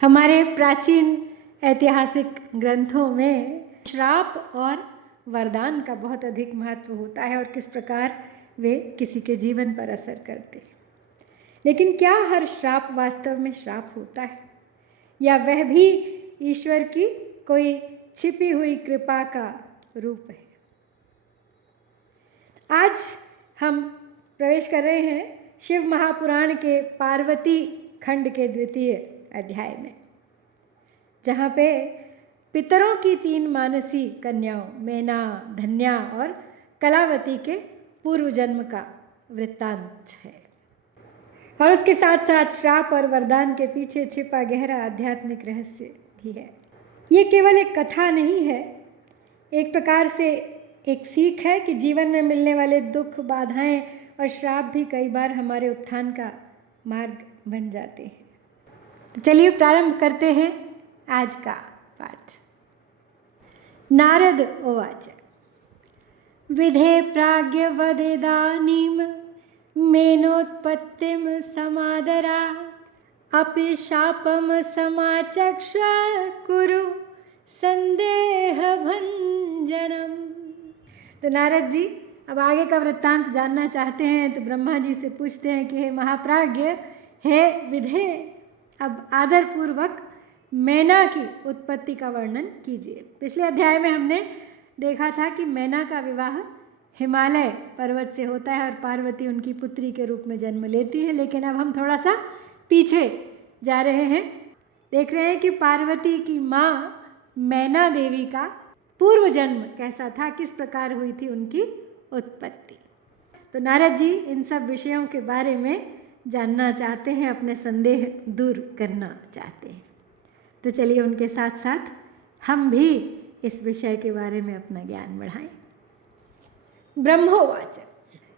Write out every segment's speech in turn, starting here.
हमारे प्राचीन ऐतिहासिक ग्रंथों में श्राप और वरदान का बहुत अधिक महत्व होता है और किस प्रकार वे किसी के जीवन पर असर करते हैं। लेकिन क्या हर श्राप वास्तव में श्राप होता है, या वह भी ईश्वर की कोई छिपी हुई कृपा का रूप है? आज हम प्रवेश कर रहे हैं शिव महापुराण के पार्वती खंड के द्वितीय अध्याय में, जहाँ पे पितरों की 3 मानसी कन्याओं मैना, धन्या और कलावती के पूर्व जन्म का वृत्तांत है। और उसके साथ साथ श्राप और वरदान के पीछे छिपा गहरा आध्यात्मिक रहस्य भी है। ये केवल एक कथा नहीं है, एक प्रकार से एक सीख है कि जीवन में मिलने वाले दुख, बाधाएं और श्राप भी कई बार हमारे उत्थान का मार्ग बन जाते हैं। तो चलिए प्रारंभ करते हैं आज का पाठ। नारद उवाच विधे प्राज्ञवदेदानीं मेनोत्पत्तिं समादरात् अपि शापं समाचक्ष कुरु संदेहभंजनम्। तो नारद जी अब आगे का वृत्तांत जानना चाहते हैं, तो ब्रह्मा जी से पूछते हैं कि हे महाप्राज्ञ, हे विधे, अब आदरपूर्वक मैना की उत्पत्ति का वर्णन कीजिए। पिछले अध्याय में हमने देखा था कि मैना का विवाह हिमालय पर्वत से होता है और पार्वती उनकी पुत्री के रूप में जन्म लेती है। लेकिन अब हम थोड़ा सा पीछे जा रहे हैं, देख रहे हैं कि पार्वती की माँ मैना देवी का पूर्व जन्म कैसा था, किस प्रकार हुई थी उनकी उत्पत्ति। तो नारद जी इन सब विषयों के बारे में जानना चाहते हैं, अपने संदेह दूर करना चाहते हैं। तो चलिए उनके साथ साथ हम भी इस विषय के बारे में अपना ज्ञान बढ़ाएं। ब्रह्मोवाच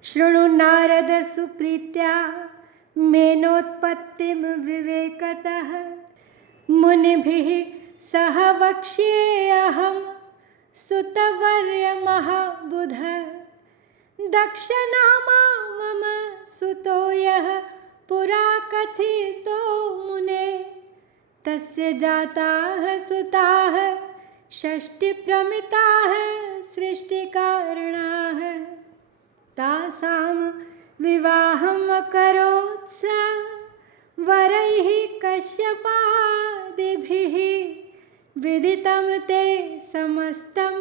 शृणु नारद सुप्रीत्या मेनोत्पत्तिं विवेकतः मुनिभिः सह वक्ष्येऽहं सुतवर्य महाबुध। दक्षनामा मम सुतो यः पुरा कथितो मुने तस्य जाताः सुताः षष्टिप्रमिताः सृष्टिकारणाः। तासां विवाहम् अकरोत् स वरैः कश्यपादिभिः। विदितं ते समस्तं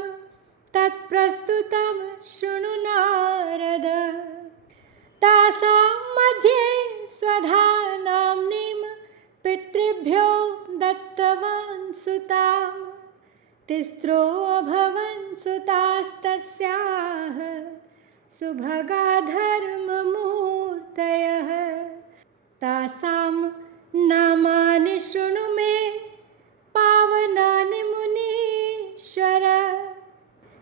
तत्प्रस्तुतं शृणु नारद। तासां मध्ये स्वधा नाम्नीं पितृभ्यो दत्तवान् सुतां। तिस्रो अभवन् सुतास्तस्याः सुभगाधर्ममूर्तयः। तासां नामानि शृणु मे पावनानि मुनीश्वर।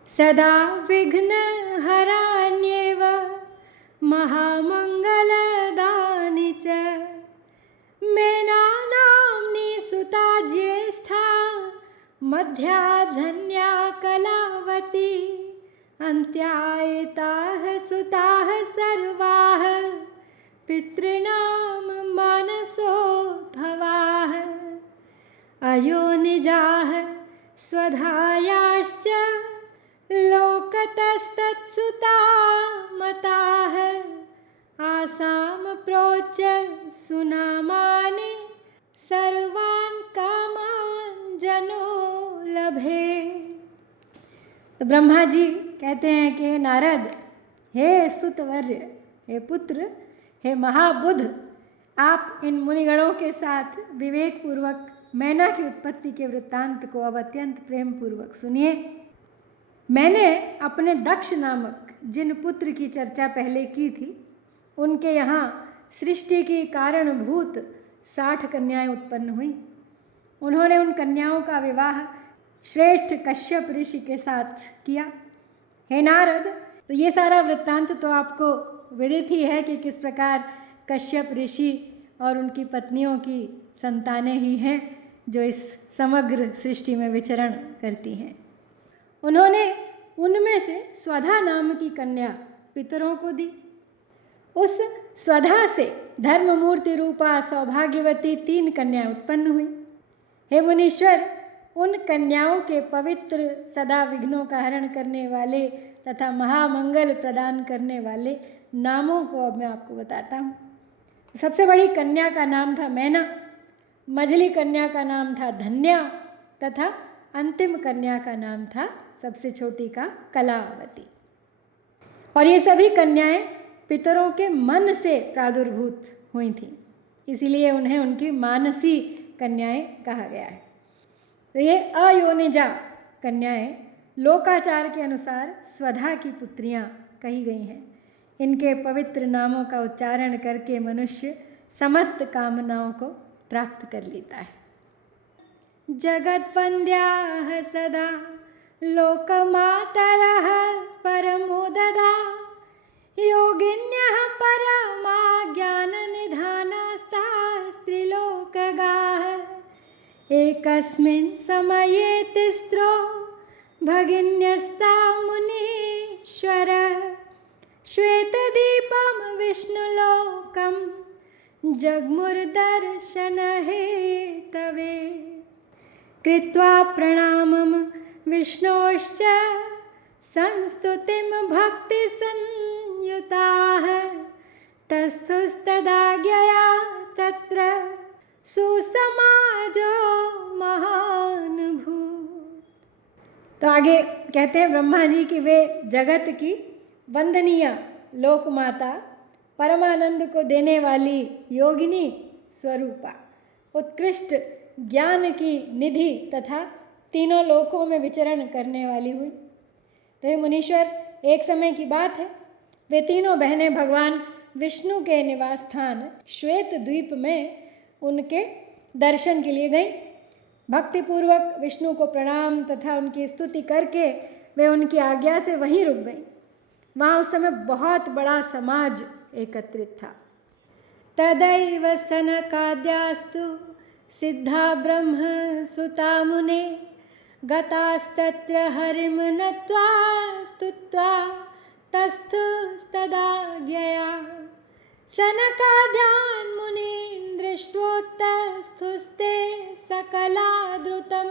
सदा विघ्नहराण्येव महामङ्गलदानि च। मैना नाम्नी सुता ज्येष्ठा मध्या धन्या कलावती। अन्त्यायताः सुताः सर्वाः पितॄणां मानसोद्भवाः। अयोनिजाः स्वधायाश्च लोकतस्तत्सुता मताः। आसाम प्रोच्य सुनामानि सर्वान् कामान् जनो लभे। तो ब्रह्मा जी कहते हैं कि नारद, हे सुतवर्य, हे पुत्र, हे महाबुध, आप इन मुनिगणों के साथ विवेक पूर्वक मैना की उत्पत्ति के वृत्तांत को अब अत्यंत प्रेम पूर्वक सुनिए। मैंने अपने दक्ष नामक जिन पुत्र की चर्चा पहले की थी, उनके यहाँ सृष्टि की कारणभूत 60 कन्याएं उत्पन्न हुई। उन्होंने उन कन्याओं का विवाह श्रेष्ठ कश्यप ऋषि के साथ किया। हे नारद, तो ये सारा वृत्तांत तो आपको विदित ही है कि किस प्रकार कश्यप ऋषि और उनकी पत्नियों की संतानें ही हैं जो इस समग्र सृष्टि में विचरण करती हैं। उन्होंने उनमें से स्वधा नाम की कन्या पितरों को दी। उस स्वधा से धर्ममूर्ति रूपा सौभाग्यवती 3 कन्याएं उत्पन्न हुई। हे मुनीश्वर, उन कन्याओं के पवित्र, सदा विघ्नों का हरण करने वाले तथा महामंगल प्रदान करने वाले नामों को अब मैं आपको बताता हूँ। सबसे बड़ी कन्या का नाम था मैना, मझली कन्या का नाम था धन्या तथा अंतिम कन्या का नाम था, सबसे छोटी का, कलावती। और ये सभी कन्याएं पितरों के मन से प्रादुर्भूत हुई थीं, इसीलिए उन्हें उनकी मानसी कन्याएं कहा गया है। तो ये अयोनिजा कन्याएं लोकाचार के अनुसार स्वधा की पुत्रियां कही गई हैं। इनके पवित्र नामों का उच्चारण करके मनुष्य समस्त कामनाओं को प्राप्त कर लेता है। जगद्वन्द्याः सदा लोकमातरः परमोदधा योगिन्यः परमा ज्ञाननिधानास्तास्त्रिलोकगाः एकस्मिन् समये तिस्रो भगिन्यस्ता मुनीश्वर श्वेतदीपं विष्णुलोकं जग्मुर्दर्शनहेतवे कृत्वा प्रणामं विष्णोश्च संस्तुतिं भक्तिसंयुताः तस्थुस्तदाज्ञया तत्र सुसमाजो महान् भूत्। तो आगे कहते हैं ब्रह्मा जी कि वे जगत की वंदनीय लोकमाता, परमानंद को देने वाली योगिनी स्वरूपा, उत्कृष्ट ज्ञान की निधि तथा तीनों लोकों में विचरण करने वाली हुई। तो ये मुनीश्वर, एक समय की बात है, वे तीनों बहनें भगवान विष्णु के निवास स्थान श्वेत द्वीप में उनके दर्शन के लिए गईं। भक्तिपूर्वक विष्णु को प्रणाम तथा उनकी स्तुति करके वे उनकी आज्ञा से वहीं रुक गईं। वहाँ उस समय बहुत बड़ा समाज एकत्रित था। तदैव सनकाद्यास्तु सिद्धा ब्रह्म सुता मुने गतास्तत्र हरिं नत्वा स्तुत्वा तस्थुस्तदाज्ञया सनकाद्यान् मुनीन् दृष्ट्वोत्तस्थुस्ते सकलाद्रुतं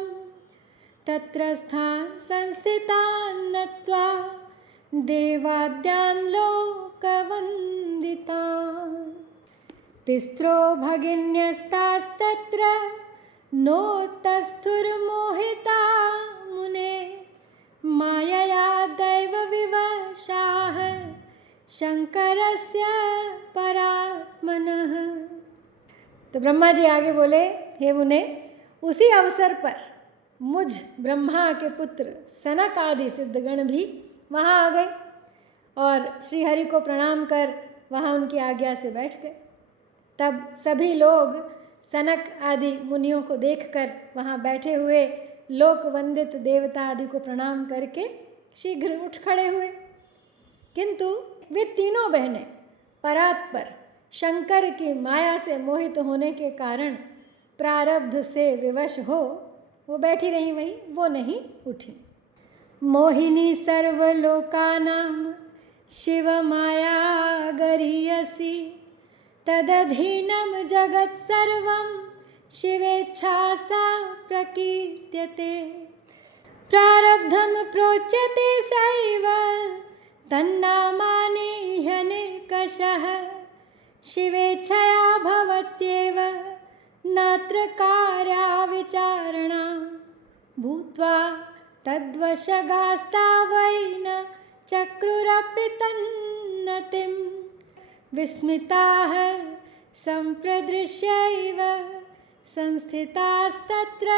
तत्रस्थान् संस्थितान् नत्वा देवाद्यान् लोकवन्दितान् तिस्रो भगिन्यस्तास्तत्र नोत्तस्थुर्मोहिता मुने मायया दैवविवशाः शंकरस्य परात्मनः। तो ब्रह्मा जी आगे बोले, हे मुने, उसी अवसर पर मुझ ब्रह्मा के पुत्र सनक आदि सिद्धगण भी वहाँ आ गए और श्री हरि को प्रणाम कर वहाँ उनकी आज्ञा से बैठ गए। तब सभी लोग सनक आदि मुनियों को देखकर वहाँ बैठे हुए लोक वंदित देवता आदि को प्रणाम करके शीघ्र उठ खड़े हुए। किंतु वे तीनों बहनें परात्पर शंकर की माया से मोहित होने के कारण प्रारब्ध से विवश हो वो बैठी रही वहीं, वो नहीं उठी। मोहिनी सर्वलोकानां शिव माया गरीयसी तदधीनं जगत् सर्वं शिवेच्छा सा प्रकीर्त्यते प्रारब्धं प्रोच्यते सैव तन्नामानि ह्यनेकशः शिवेच्छया भवत्येव नात्र कार्या विचारणा भूत्वा तद्वशगास्ता वै न चक्रुरपि तन्नतिं विस्मिताः सम्प्रदृश्यैव संस्थितास्तत्र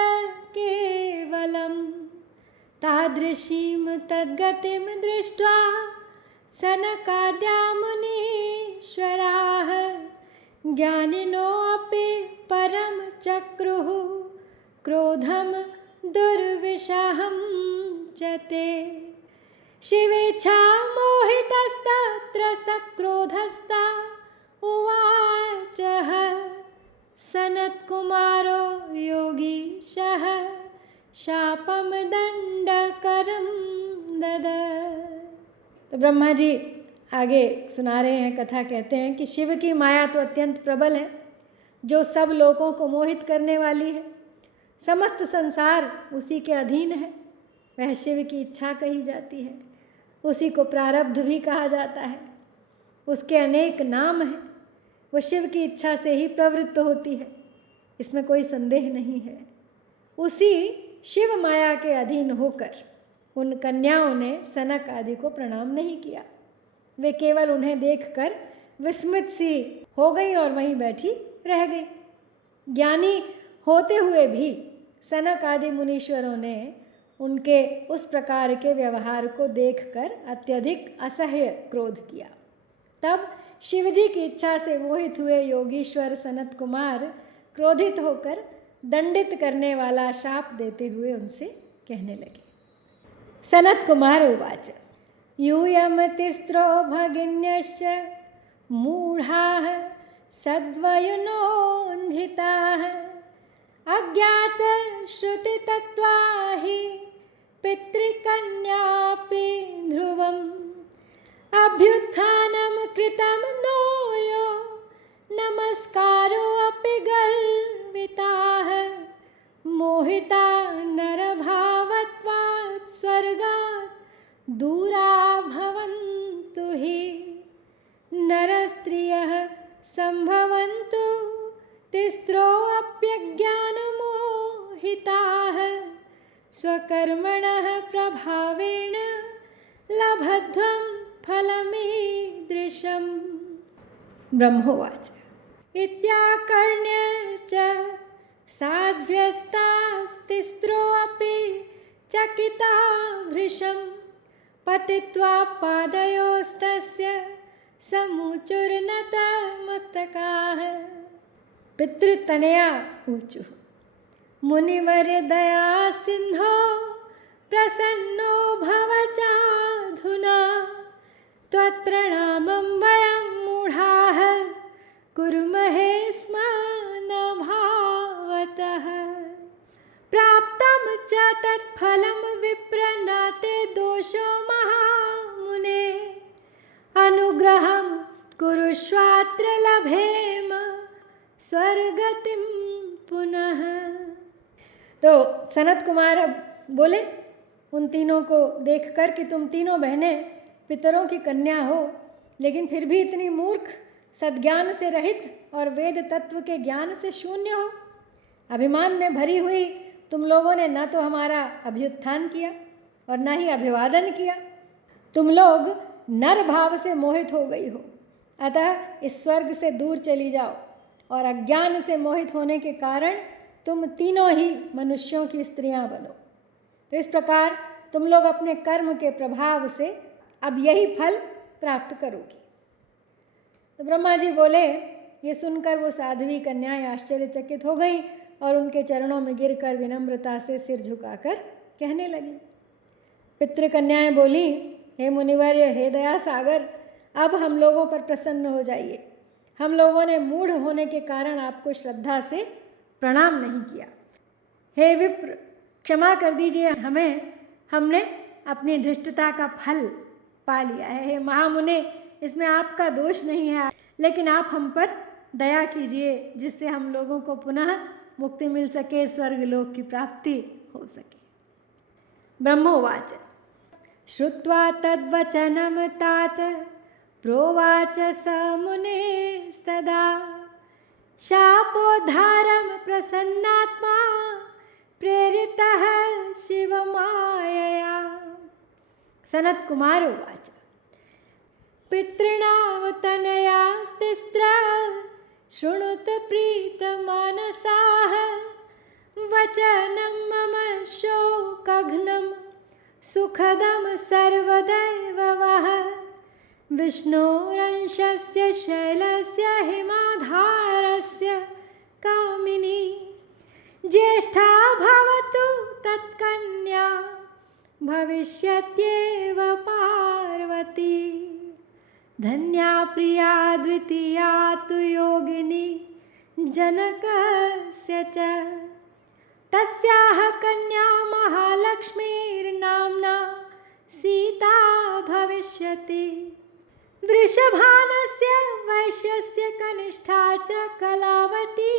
केवलं तादृशीं तद्गतिं दृष्ट्वा सनकाद्या मुनीश्वराः ज्ञानिनोऽपि परं चक्रुः क्रोधं दुर्विषहं च ते शिवेच्छा मोहितस्तत्र सक्रोधस्ता उवाचः सनत्कुमारो योगीशः शापं दंडकरं दद। तो ब्रह्मा जी आगे सुना रहे हैं कथा। कहते हैं कि शिव की माया तो अत्यंत प्रबल है, जो सब लोगों को मोहित करने वाली है। समस्त संसार उसी के अधीन है। वह शिव की इच्छा कही जाती है, उसी को प्रारब्ध भी कहा जाता है। उसके अनेक नाम हैं। वो शिव की इच्छा से ही प्रवृत्त होती है, इसमें कोई संदेह नहीं है। उसी शिव माया के अधीन होकर उन कन्याओं ने सनक आदि को प्रणाम नहीं किया। वे केवल उन्हें देखकर विस्मित सी हो गई और वहीं बैठी रह गई। ज्ञानी होते हुए भी सनक आदि मुनीश्वरों ने उनके उस प्रकार के व्यवहार को देखकर अत्यधिक असह्य क्रोध किया। तब शिवजी की इच्छा से मोहित हुए योगीश्वर सनत कुमार क्रोधित होकर दंडित करने वाला शाप देते हुए उनसे कहने लगे। सनत कुमार उवाच यूयम तिस्रो भगिन्यश्च मूढ़ाः सद्वयुनोञ्झिताः अज्ञात श्रुति तत्वा हि पितृकन्यापि ध्रुवम् अभ्युत्थानं कृतं नो यो नमस्कारोऽपि गर्विताः मोहिता नरभावत्वात् स्वर्गात् दूरा भवन्तु हि नरस्त्रियः सम्भवन्तु तिस्रोऽप्यज्ञानमोहिताः स्वकर्मणः प्रभावेण लभध्वं फलमीदृशम्। ब्रह्मोवाच इत्याकर्ण्य च साध्व्यस्तास्तिस्रोऽपि चकिता भृशं पतित्वा पादयोस्तस्य समुचुर्नतमस्तकाः। पितृतनया ऊचुः मुनिवर्य दया सिंधो प्रसन्नो भव चाधुना त्वत्प्रणामं वयं मूढाः कुर्महे स्म न भावतः प्राप्तं च तत्फलं विप्रनाते दोषो महामुने अनुग्रहं कुरुष्वात्र लभेम स्वर्गतिं पुनः। तो सनत कुमार अब बोले उन तीनों को देखकर कि तुम तीनों बहनें पितरों की कन्या हो, लेकिन फिर भी इतनी मूर्ख, सद्ज्ञान से रहित और वेद तत्व के ज्ञान से शून्य हो। अभिमान में भरी हुई तुम लोगों ने न तो हमारा अभ्युत्थान किया और न ही अभिवादन किया। तुम लोग नर भाव से मोहित हो गई हो, अतः इस स्वर्ग से दूर चली जाओ और अज्ञान से मोहित होने के कारण तुम तीनों ही मनुष्यों की स्त्रियां बनो। तो इस प्रकार तुम लोग अपने कर्म के प्रभाव से अब यही फल प्राप्त करोगी। तो ब्रह्मा जी बोले, ये सुनकर वो साध्वी कन्याएं आश्चर्यचकित हो गई और उनके चरणों में गिरकर विनम्रता से सिर झुकाकर कहने लगी। पितृकन्याएं बोली, हे मुनिवर्य, हे दया सागर, अब हम लोगों पर प्रसन्न हो जाइए। हम लोगों ने मूढ़ होने के कारण आपको श्रद्धा से प्रणाम नहीं किया। हे विप्र, क्षमा कर दीजिए हमें, हमने अपनी धृष्टता का फल पा लिया है। हे महामुने, इसमें आपका दोष नहीं है, लेकिन आप हम पर दया कीजिए जिससे हम लोगों को पुनः मुक्ति मिल सके, स्वर्गलोक की प्राप्ति हो सके। ब्रह्मोवाच श्रुत्वा तद्वचनं तात प्रोवाच स मुनिस्तदा शापोद्धारं प्रसन्नात्मा प्रेरितः शिवमायया। सनत कुमार उवाच पितॄणां तनयास्तिस्रः शृणुत प्रीतमानसाः वचनं मम शोकघ्नं सुखदं सर्वदैव वः विष्णोरंशस्य शैलस्य हिमाधारस्य कामिनी ज्येष्ठा भवतु तत्कन्या भविष्यत्येव पार्वती धन्या प्रिया द्वितीया तु योगिनी जनकस्य च तस्याः कन्या महालक्ष्मीर्नाम्ना सीता भविष्यति वृषभानस्य वैश्यस्य कनिष्ठा च कलावती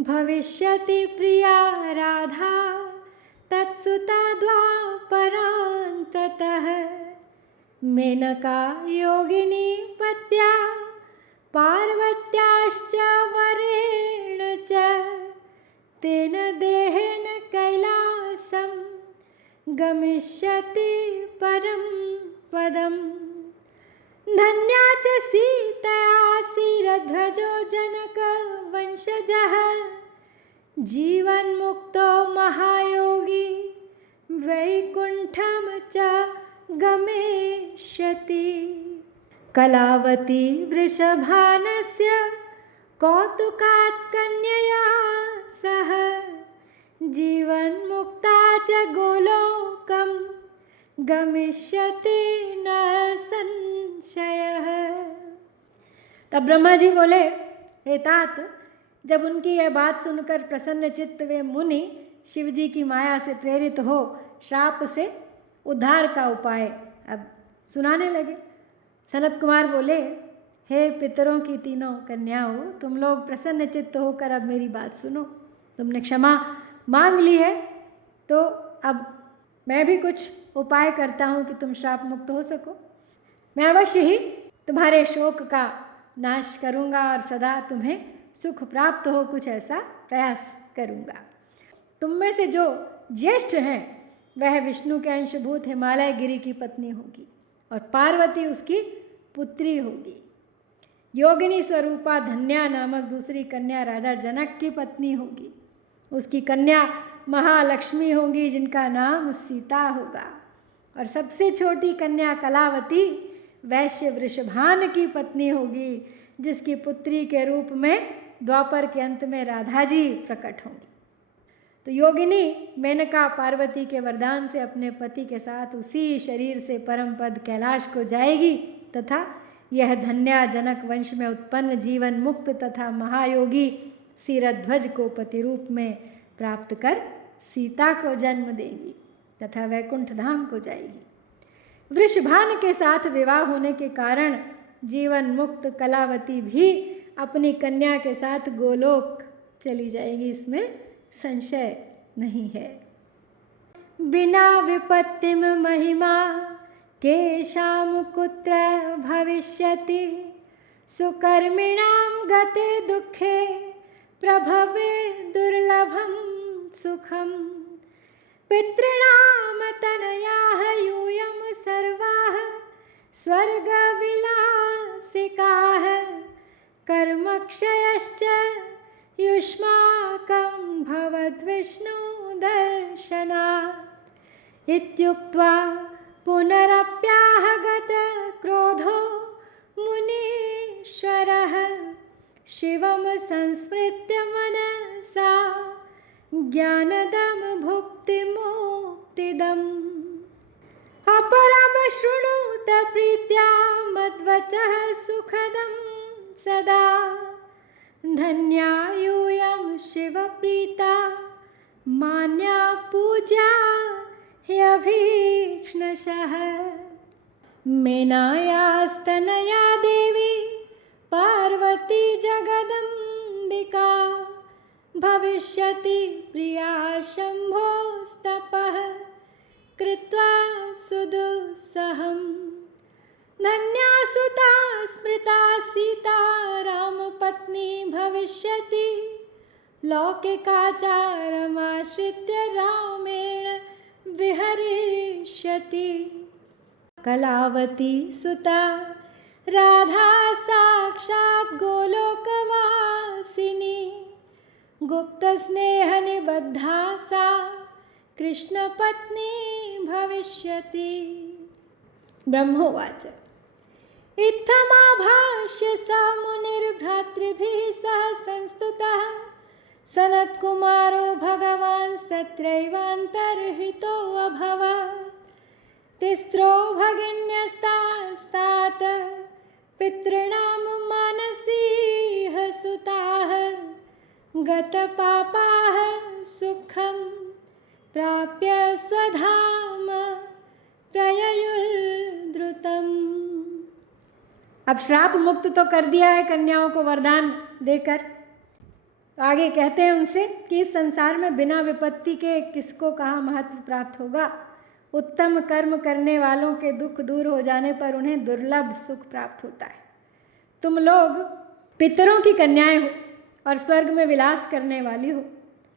भविष्यति प्रिया राधा तत्सुता द्वापरान्ततः। मेनका योगिनी पत्या पार्वत्याश्च वरेण च तेन देहेन कैलासं गमिष्यति परं पदम्। धन्या च सीतया शिरध्वजो जनकवंशजः जीवन्मुक्तो महायोगी वैकुण्ठं च गमिष्यति। कलावती वृषभानस्य कौतुकात् कन्यया सह जीवन्मुक्ता च गोलोकं गमिष्यति न संशयः। तब ब्रह्मा जी बोले, हे तात, जब उनकी यह बात सुनकर प्रसन्न चित्त वे मुनि शिव जी की माया से प्रेरित हो श्राप से उद्धार का उपाय अब सुनाने लगे। सनत कुमार बोले, हे पितरों की तीनों कन्याओं, तुम लोग प्रसन्न चित्त होकर अब मेरी बात सुनो। तुमने क्षमा मांग ली है तो अब मैं भी कुछ उपाय करता हूँ कि तुम श्राप मुक्त हो सको। मैं अवश्य ही तुम्हारे शोक का नाश करूँगा और सदा तुम्हें सुख प्राप्त हो, कुछ ऐसा प्रयास करूँगा। तुम में से जो ज्येष्ठ हैं वह विष्णु के अंशभूत हिमालय गिरी की पत्नी होगी और पार्वती उसकी पुत्री होगी। योगिनी स्वरूपा धन्या नामक दूसरी कन्या राजा जनक की पत्नी होगी। उसकी कन्या महालक्ष्मी होगी जिनका नाम सीता होगा। और सबसे छोटी कन्या कलावती वैश्य वृषभान की पत्नी होगी जिसकी पुत्री के रूप में द्वापर के अंत में राधा जी प्रकट होंगी। तो योगिनी मेनका पार्वती के वरदान से अपने पति के साथ उसी शरीर से परम पद कैलाश को जाएगी तथा यह धन्या जनक वंश में उत्पन्न जीवन मुक्त तथा महायोगी शिरध्वज को पति रूप में प्राप्त कर सीता को जन्म देगी तथा वैकुंठ धाम को जाएगी। वृषभान के साथ विवाह होने के कारण जीवन मुक्त कलावती भी अपनी कन्या के साथ गोलोक चली जाएगी, इसमें संशय नहीं है। बिना विपत्तिम महिमा केषां कुत्र भविष्यति सुकर्मिणां गते दुःखे प्रभवे दुर्लभं सुखम्। पितॄणां तनयाः यूयं सर्वाः स्वर्गविलासिकाः कर्मक्षयश्च युष्माकं भवद्विष्णुदर्शनात्। इत्युक्त्वा पुनरप्याह गत क्रोधो मुनीश्वरः शिवं संस्मृत्य मनसा ज्ञानदं भुक्तिमुक्तिदम्। अपरं शृणुत प्रीत्या मद्वचः सुखदं सदा धन्या यूयं शिवप्रीता मान्या पूजा ह्यभीक्ष्णशः। मेनायास्तनया देवी पार्वती जगदम्बिका भविष्यति प्रिया शम्भोस्तपः कृत्वा सुदुस्सहम्। धन्या सुता स्मृता सीता रामपत्नी भविष्यति लौकिकाचारमाश्रित्य रामेण विहरिष्यति। कलावती सुता राधा साक्षात् गोलोकवासिनी गुप्तस्नेहनिबद्धा सा कृष्णपत्नी भविष्यति। ब्रह्मोवाच इत्थमाभाष्य स मुनिर्भ्रातृभिः सह संस्तुतः सनत्कुमारो भगवान् तत्रैवान्तर्हितो अभवत्। तिस्रो भगिन्यस्तास्तात पितॄणां मानसीः सुताः गतपापाः सुखं प्राप्य स्वधाम प्रययुर्द्रुतम्। अब श्राप मुक्त तो कर दिया है कन्याओं को वरदान देकर, आगे कहते हैं उनसे कि इस संसार में बिना विपत्ति के किसको कहाँ महत्व प्राप्त होगा। उत्तम कर्म करने वालों के दुख दूर हो जाने पर उन्हें दुर्लभ सुख प्राप्त होता है। तुम लोग पितरों की कन्याएं हो और स्वर्ग में विलास करने वाली हो।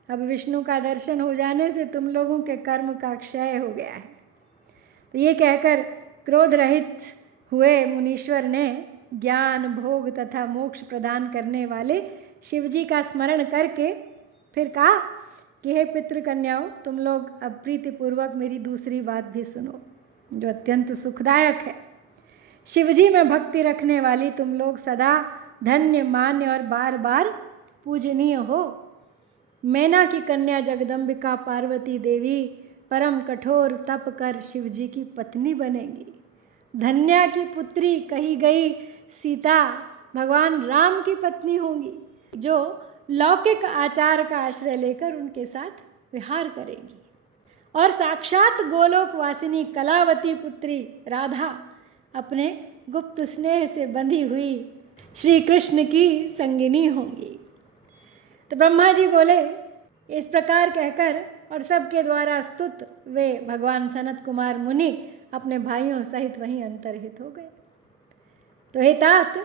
अब विष्णु का दर्शन हो जाने से तुम लोगों के कर्म का क्षय हो गया है। तो ये कहकर क्रोध रहित हुए मुनीश्वर ने ज्ञान, भोग तथा मोक्ष प्रदान करने वाले शिवजी का स्मरण करके फिर कहा कि हे पितृ कन्याओं, तुम लोग अब प्रीतिपूर्वक मेरी दूसरी बात भी सुनो जो अत्यंत सुखदायक है। शिवजी में भक्ति रखने वाली तुम लोग सदा धन्य, मान्य और बार बार पूजनीय हो। मैना की कन्या जगदम्बिका पार्वती देवी परम कठोर तप कर शिवजी की पत्नी बनेंगी। धन्या की पुत्री कही गई सीता भगवान राम की पत्नी होंगी, जो लौकिक आचार का आश्रय लेकर उनके साथ विहार करेगी। और साक्षात गोलोक वासिनी कलावती पुत्री राधा अपने गुप्त स्नेह से बंधी हुई श्री कृष्ण की संगिनी होंगी। तो ब्रह्मा जी बोले, इस प्रकार कहकर और सबके द्वारा स्तुत वे भगवान सनत कुमार मुनि अपने भाइयों सहित वहीं अंतर्हित हो गए। तो हे तात,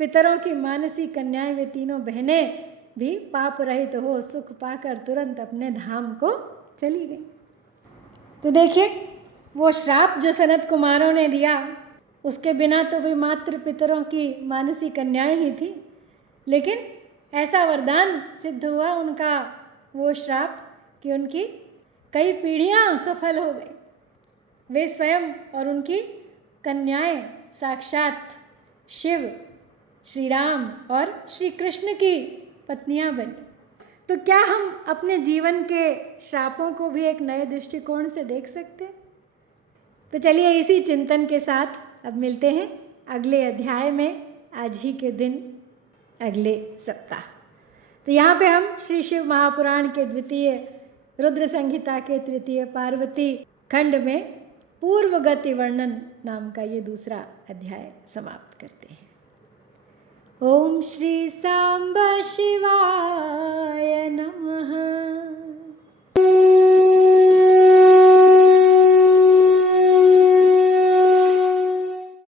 पितरों की मानसी कन्याएं वे तीनों बहनें भी पाप रहित हो सुख पाकर तुरंत अपने धाम को चली गई। तो देखिए, वो श्राप जो सनत कुमारों ने दिया उसके बिना तो वे मात्र पितरों की मानसी कन्याएं ही थी, लेकिन ऐसा वरदान सिद्ध हुआ उनका वो श्राप कि उनकी कई पीढ़ियां सफल हो गई। वे स्वयं और उनकी कन्याएं साक्षात शिव, श्री राम और श्री कृष्ण की पत्नियां बनी। तो क्या हम अपने जीवन के श्रापों को भी एक नए दृष्टिकोण से देख सकते हैं? तो चलिए इसी चिंतन के साथ अब मिलते हैं अगले अध्याय में, आज ही के दिन अगले सप्ताह। तो यहाँ पे हम श्री शिव महापुराण के द्वितीय रुद्र संहिता के तृतीय पार्वती खंड में पूर्व गति वर्णन नाम का ये दूसरा अध्याय समाप्त करते हैं। ओम श्री सांब शिवाय